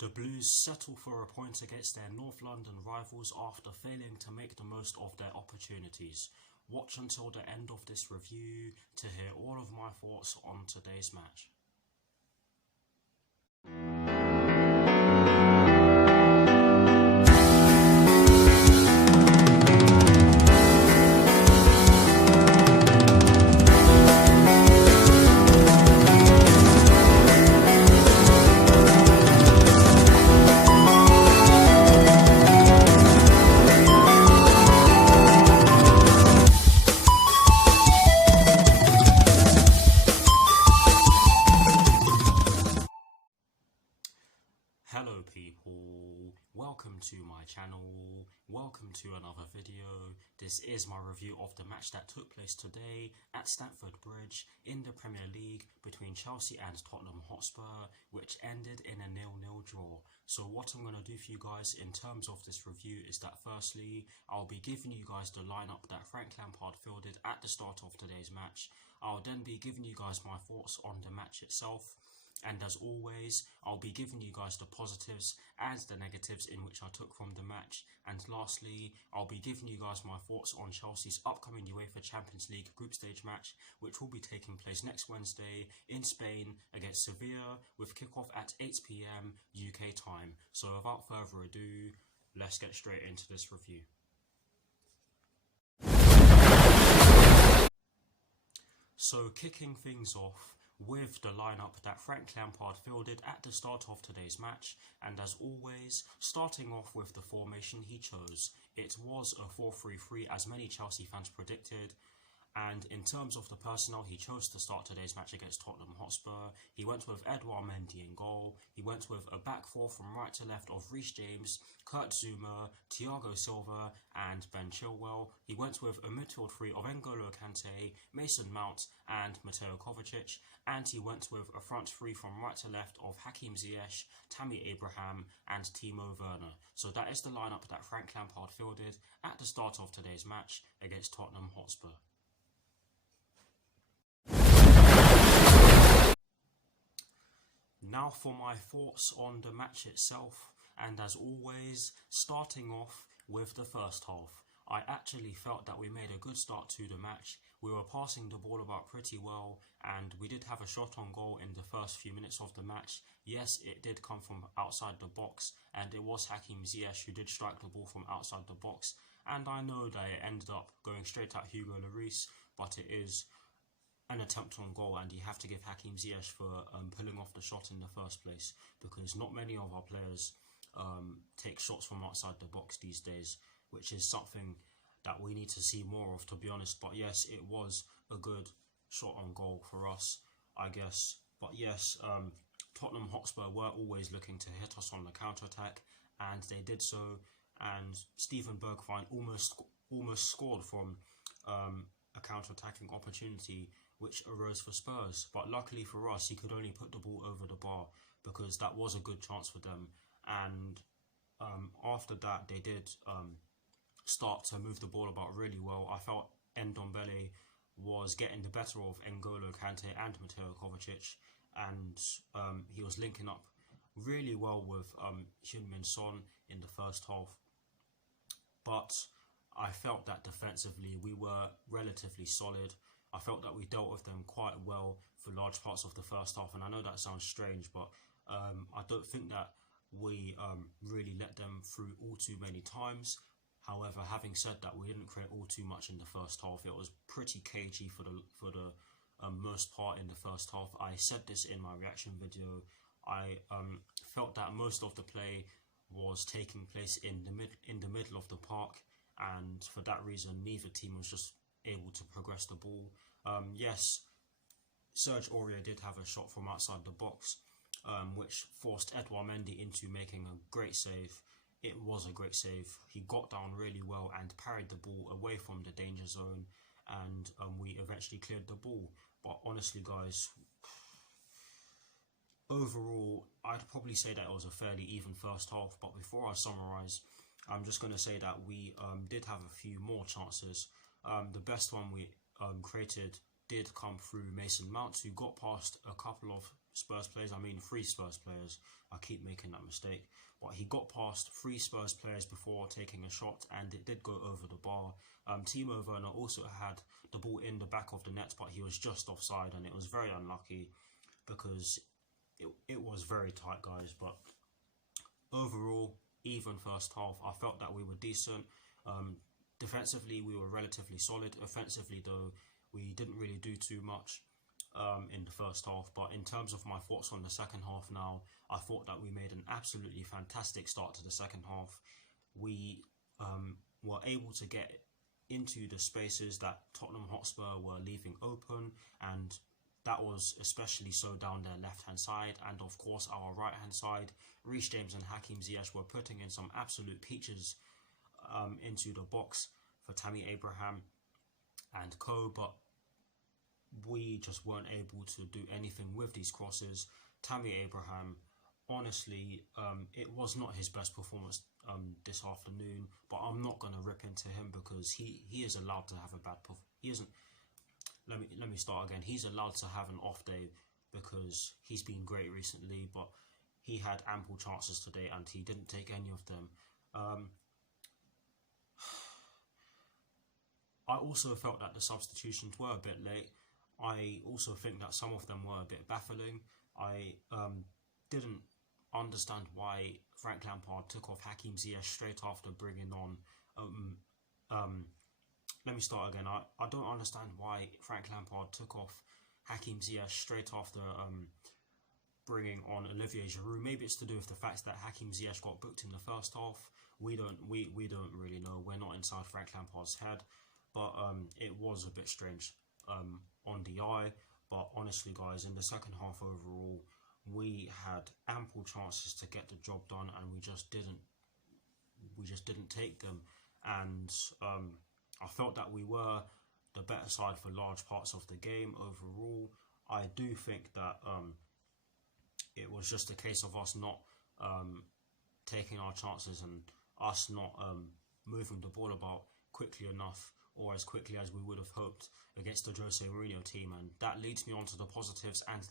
The Blues settle for a point against their North London rivals after failing to make the most of their opportunities. Watch until the end of this review to hear all of my thoughts on today's match. Hello people, welcome to my channel, welcome to another video. This is my review of the match that took place today at Stamford Bridge in the Premier League between Chelsea and Tottenham Hotspur, which ended in a 0-0 draw. So what I'm going to do for you guys in terms of this review is that firstly, I'll be giving you guys the lineup that Frank Lampard fielded at the start of today's match. I'll then be giving you guys my thoughts on the match itself. And as always, I'll be giving you guys the positives and the negatives in which I took from the match. And lastly, I'll be giving you guys my thoughts on Chelsea's upcoming UEFA Champions League group stage match, which will be taking place next Wednesday in Spain against Sevilla with kickoff at 8 PM UK time. So without further ado, let's get straight into this review. So kicking things off with the lineup that Frank Lampard fielded at the start of today's match, and as always, starting off with the formation he chose. It was a 4-3-3 as many Chelsea fans predicted, and in terms of the personnel he chose to start today's match against Tottenham Hotspur, he went with Edouard Mendy in goal. He went with a back four from right to left of Reece James, Kurt Zouma, Thiago Silva and Ben Chilwell. He went with a midfield three of N'Golo Kante, Mason Mount and Mateo Kovacic, and he went with a front three from right to left of Hakim Ziyech, Tammy Abraham and Timo Werner. So that is the lineup that Frank Lampard fielded at the start of today's match against Tottenham Hotspur. Now for my thoughts on the match itself, and as always, starting off with the first half. I actually felt that we made a good start to the match. We were passing the ball about pretty well, and we did have a shot on goal in the first few minutes of the match. Yes, it did come from outside the box, and it was Hakim Ziyech who did strike the ball from outside the box, and I know that it ended up going straight at Hugo Lloris, but it is an attempt on goal, and you have to give Hakim Ziyech for pulling off the shot in the first place, because not many of our players take shots from outside the box these days, which is something that we need to see more of, to be honest. But yes, it was a good shot on goal for us, I guess. But yes, Tottenham Hotspur were always looking to hit us on the counter-attack, and they did so, and Steven Bergwijn almost scored from a counter-attacking opportunity which arose for Spurs, but luckily for us he could only put the ball over the bar, because that was a good chance for them. And after that they did start to move the ball about really well. I felt Ndombele was getting the better of N'Golo Kante and Mateo Kovacic, and he was linking up really well with Heung-min Son in the first half. But I felt that defensively we were relatively solid. I felt that we dealt with them quite well for large parts of the first half, and I know that sounds strange, but I don't think that we really let them through all too many times. However, having said that, we didn't create all too much in the first half. It was pretty cagey for the most part in the first half. I said this in my reaction video. I felt that most of the play was taking place in the middle of the park, and for that reason, neither team was just able to progress the ball. Yes, Serge Aurier did have a shot from outside the box, which forced Edouard Mendy into making a great save. It was a great save. He got down really well and parried the ball away from the danger zone, and we eventually cleared the ball. But honestly, guys, overall, I'd probably say that it was a fairly even first half. But before I summarise, I'm just going to say that we did have a few more chances. The best one we created did come through Mason Mount, who got past a couple of Spurs players. I mean 3 Spurs players. I keep making that mistake. But he got past 3 Spurs players before taking a shot, and it did go over the bar. Timo Werner also had the ball in the back of the net, but he was just offside, and it was very unlucky because it was very tight, guys. But overall, even first half, I felt that we were decent. Defensively, we were relatively solid. Offensively, though, we didn't really do too much in the first half. But in terms of my thoughts on the second half now, I thought that we made an absolutely fantastic start to the second half. We were able to get into the spaces that Tottenham Hotspur were leaving open, and that was especially so down their left-hand side, and of course our right-hand side. Reece James and Hakim Ziyech were putting in some absolute peaches into the box for Tammy Abraham and co, but we just weren't able to do anything with these crosses. Tammy Abraham, honestly, it was not his best performance this afternoon, but I'm not going to rip into him because he is allowed to have a bad performance. He isn't. Let me start again. He's allowed to have an off day because he's been great recently, but he had ample chances today and he didn't take any of them. I also felt that the substitutions were a bit late. I also think that some of them were a bit baffling. I didn't understand why Frank Lampard took off Hakim Ziyech straight after bringing on let me start again. I don't understand why Frank Lampard took off Hakim Ziyech straight after bringing on Olivier Giroud. Maybe it's to do with the fact that Hakim Ziyech got booked in the first half. We don't really know. We're not inside Frank Lampard's head, but it was a bit strange on the eye. But honestly, guys, in the second half overall, we had ample chances to get the job done, and we just didn't take them. And I felt that we were the better side for large parts of the game overall. I do think that it was just a case of us not taking our chances and us not moving the ball about quickly enough, or as quickly as we would have hoped against the Jose Mourinho team. And that leads me on to the positives and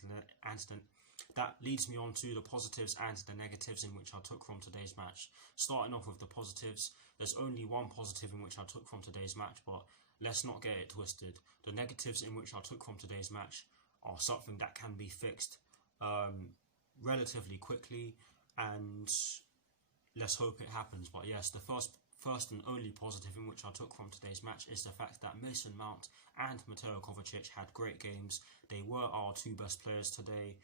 the negatives in which I took from today's match. Starting off with the positives, there's only one positive in which I took from today's match, but let's not get it twisted. The negatives in which I took from today's match are something that can be fixed relatively quickly, and let's hope it happens. But yes, the first and only positive in which I took from today's match is the fact that Mason Mount and Mateo Kovacic had great games. They were our 2 best players today.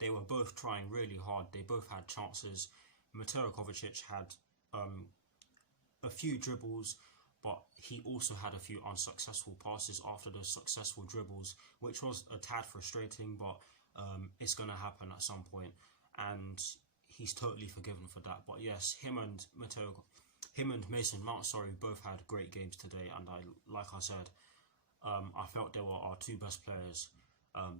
They were both trying really hard. They both had chances. Mateo Kovacic had a few dribbles, but he also had a few unsuccessful passes after those successful dribbles, which was a tad frustrating, but it's going to happen at some point, and he's totally forgiven for that. But yes, him and Mason Mount, both had great games today, and like I said, I felt they were our 2 best players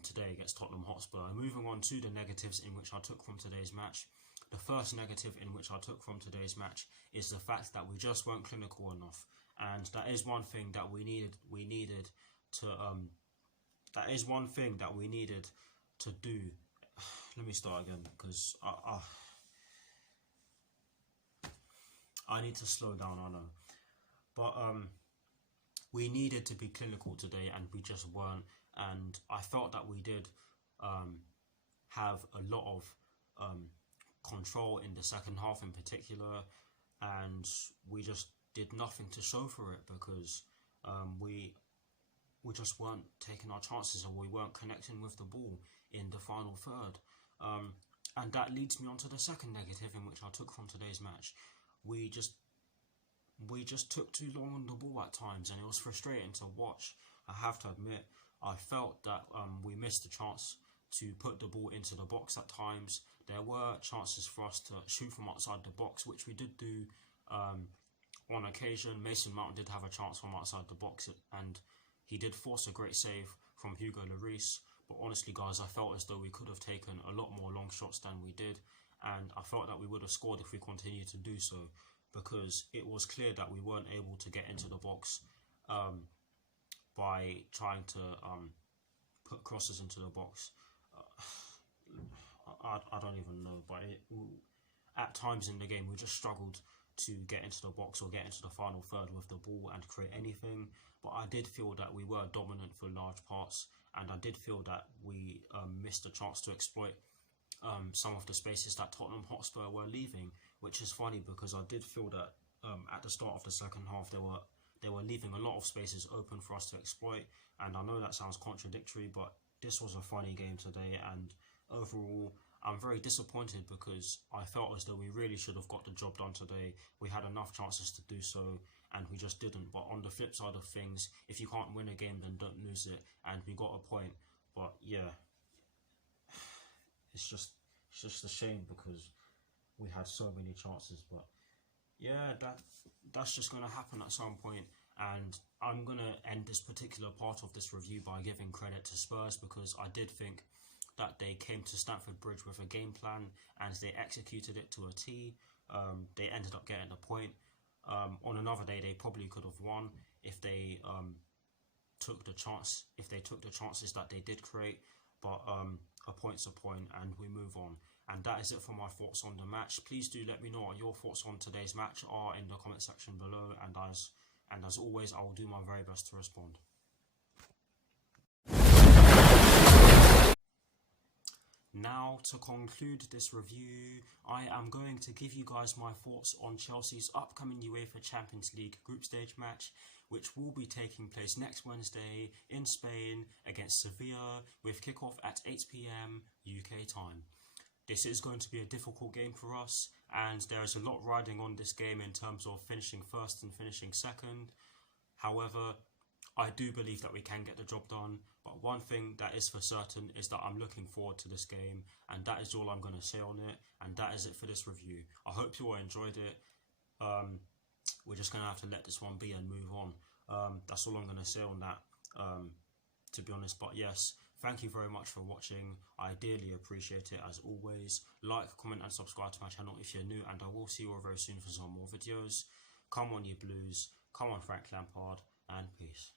today against Tottenham Hotspur. And moving on to the negatives in which I took from today's match. The first negative in which I took from today's match is the fact that we just weren't clinical enough, and that is one thing that we needed to do. Let me start again because I need to slow down, I know. But we needed to be clinical today, and we just weren't. And I felt that we did have a lot of control in the second half in particular, and we just did nothing to show for it because we just weren't taking our chances, or we weren't connecting with the ball in the final third. And that leads me on to the second negative in which I took from today's match. We just took too long on the ball at times, and it was frustrating to watch. I have to admit, I felt that we missed the chance to put the ball into the box at times. There were chances for us to shoot from outside the box, which we did do on occasion. Mason Mount did have a chance from outside the box, and he did force a great save from Hugo Lloris. But honestly, guys, I felt as though we could have taken a lot more long shots than we did, and I felt that we would have scored if we continued to do so, because it was clear that we weren't able to get into the box by trying to put crosses into the box. I don't even know, but at times in the game we just struggled to get into the box or get into the final third with the ball and create anything. But I did feel that we were dominant for large parts, and I did feel that we missed a chance to exploit some of the spaces that Tottenham Hotspur were leaving, which is funny because I did feel that at the start of the second half they were leaving a lot of spaces open for us to exploit. And I know that sounds contradictory, but this was a funny game today, and overall I'm very disappointed because I felt as though we really should have got the job done today. We had enough chances to do so and we just didn't. But on the flip side of things, if you can't win a game, then don't lose it, and we got a point. But yeah, it's just a shame because we had so many chances. But yeah, that's just gonna happen at some point. And I'm gonna end this particular part of this review by giving credit to Spurs because I did think that they came to Stamford Bridge with a game plan and they executed it to a T. They ended up getting a point. On another day, they probably could have won if they took the chances that they did create. But a point's a point, and we move on. And that is it for my thoughts on the match. Please do let me know what your thoughts on today's match are in the comment section below. And as always, I will do my very best to respond. Now, to conclude this review, I am going to give you guys my thoughts on Chelsea's upcoming UEFA Champions League group stage match, which will be taking place next Wednesday in Spain against Sevilla, with kickoff at 8 PM UK time. This is going to be a difficult game for us, and there is a lot riding on this game in terms of finishing first and finishing second. However, I do believe that we can get the job done, but one thing that is for certain is that I'm looking forward to this game, and that is all I'm going to say on it, and that is it for this review. I hope you all enjoyed it. We're just going to have to let this one be and move on. That's all I'm going to say on that, to be honest. But yes, thank you very much for watching. I dearly appreciate it as always. Like, comment and subscribe to my channel if you're new, and I will see you all very soon for some more videos. Come on, you Blues. Come on, Frank Lampard. And peace.